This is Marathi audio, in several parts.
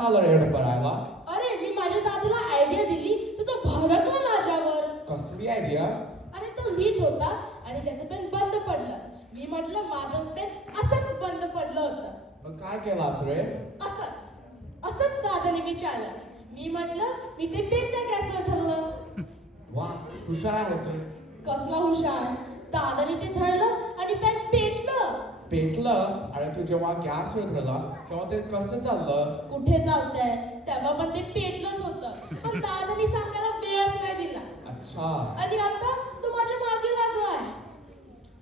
आला रेड पडायला? अरे मी माझ्या दादाला आयडिया दिली तर तो भडकला माझ्यावर. कसली आयडिया? अरे तो लिहित होता आणि त्याचं पेन बंद पडलं. मी म्हटलं माझं पेन असंच बंद पडलं होतं. मग काय केलास रे? असंच दादाने विचारलं. मी म्हटलं मी ते पेन त्या गॅसवर धरलं. वा, हुशार आहेस रे. कसला हुशार. दादाने ते धरलं आणि पेन पेटलं. पेटलं? अरे तू जेव्हा गॅसवर धरलास तेव्हा ते कसं चाललं? कुठे चालतंय, तेव्हा पण ते पेटलंच होतं. पण दादाने सांगायला वेळच नाही दिला. अच्छा. आणि आता तो माझ्या मागे लागलाय.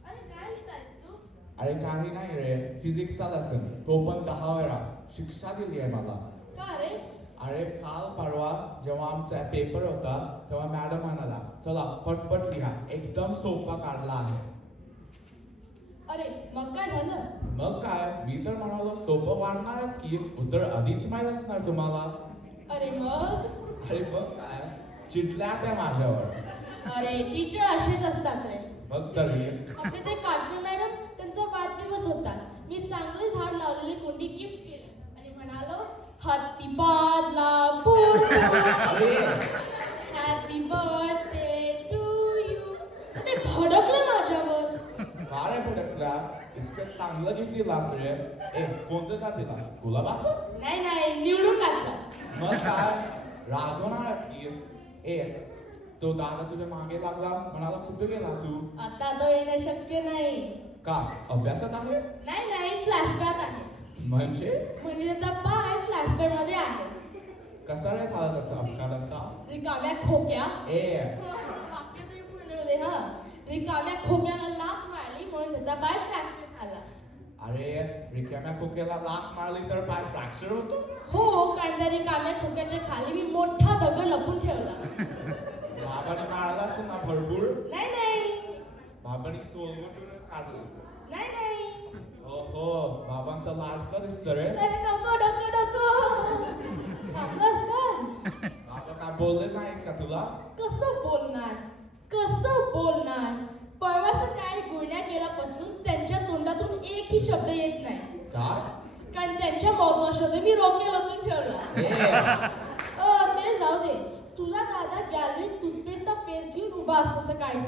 अरे काय लिहितायस तू? अरे काही नाही रे, फिजिक्सचा लेसन. तो पण 10 वेळा. शिक्षा दिली आहे मला. का रे? अरे काल परवा जेव्हा आमचा पेपर होता तेव्हा मॅडम म्हणाला, चला पटपट लिहा, एकदम सोपा काढला आहे. अरे मग काय झालं? मग काय, मी तर म्हणालो सोपं वाढणारच की, उत्तर आधीच माहीत असणार तुम्हाला. अरे मग? अरे मग काय, चिडल्या त्या माझ्यावर. अरे टीचर असेच असतात रे. मग तरी आपले ते काटके मॅडम, त्यांचा वाढदिवस होता. मी चांगले झाड लावलेली कुंडी गिफ्ट केली आणि म्हणालो हॅपी अरे हॅपी बर्थडे टू यू. तर ते भडकलं माझ्यावर. का रे भडकला? इतकं चांगलं गिफ्ट दिलास रे. कोणतं झाड दिलास? गुलाबाचं? नाही निवडून गाचं. मग काय, रागवणारच की. तो दादा तुझ्या मागे लागला, म्हणाला कुठे गेला तू? आता तो येणं शक्य नाही. का, अभ्यासात आहे? नाही प्लास्टरात आहे. म्हणजे त्याचा पाय प्लास्टर मध्ये आहे. कसा रे झाला त्याचा अपघात असा? रिकाम्या खोक्या ए वाक्य तरी पूर्ण होऊ दे. रिकाम्या खोक्याला लाथ मारली म्हणून त्याचा पाय फ्रॅक्चर झाला. अरे रिकाम्या खोक्याला लाथ मारली तर पाय फ्रॅक्चर होतो? हो, कारण त्या रिकाम्या खोक्याच्या खाली मी मोठा दगड लपून ठेवला. बाबाने मारला असेल ना भरपूर? नाही बाबाने सोलवटून काढलं. नाही ओहो, बाबांचा लाडका दिसतो रे. अरे नको थांबलास का? बाबा काय बोलले नाहीत का तुला? कसं बोलणार? परवा सकाळी गुळण्या केल्यापासून त्यांच्या तोंडातून एकही शब्द येत नाही. का? कारण त्यांच्या मौतवाशामध्ये मी रोकेल ओतून ठेवला. ते जाऊ दे. तुझा दादा गॅलरीत टूथपेस्टचा पेस्ट घेऊन उभा असतो सकाळी.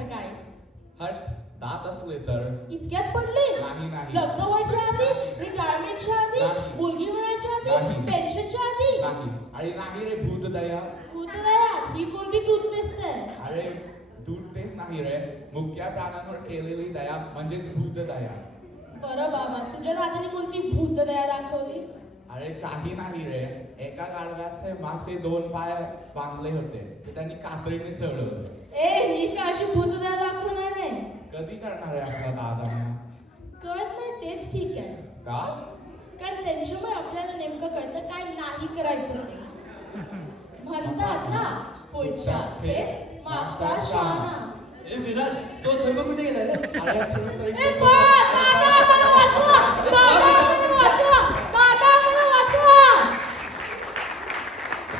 हट, दात असले तर. इतक्यात पडले? नाही. लग्न व्हायच्या आधी, रिटायरमेंटच्या आधी, नाही. मुलगी मिळायच्या आधी, नाही. पेन्शनच्या आधी? नाही. अरे नाही रे भूतदया. ही कोणती टूथपेस्ट आहे? अरे टूथपेस्ट नाही रे, मुख्य प्राण्यांवर केलेली दया म्हणजेच भूतदया. बरं बाबा, तुझ्या दादाने कोणती भूतदया दाखवली? अरे काही नाही रे, एका गाढवाचे मागचे 2 पाय बांधले होते, ते त्यांनी कात्रीने सोडवलं. मी का अशी भूतदया दाखवणार नाही. कधी करणार आहे आपला दादा? कळत नाही तेच ठीक आहे. का? कारण त्यांच्यामुळे आपल्याला नेमकं कळतं काय नाही करायचं ते. म्हणतात ना, पुढच्या खेच मागचा शहाणा. विराज, तो थर्म कुठे गेला रे? अरे दादा, मला वाचवा. दादा!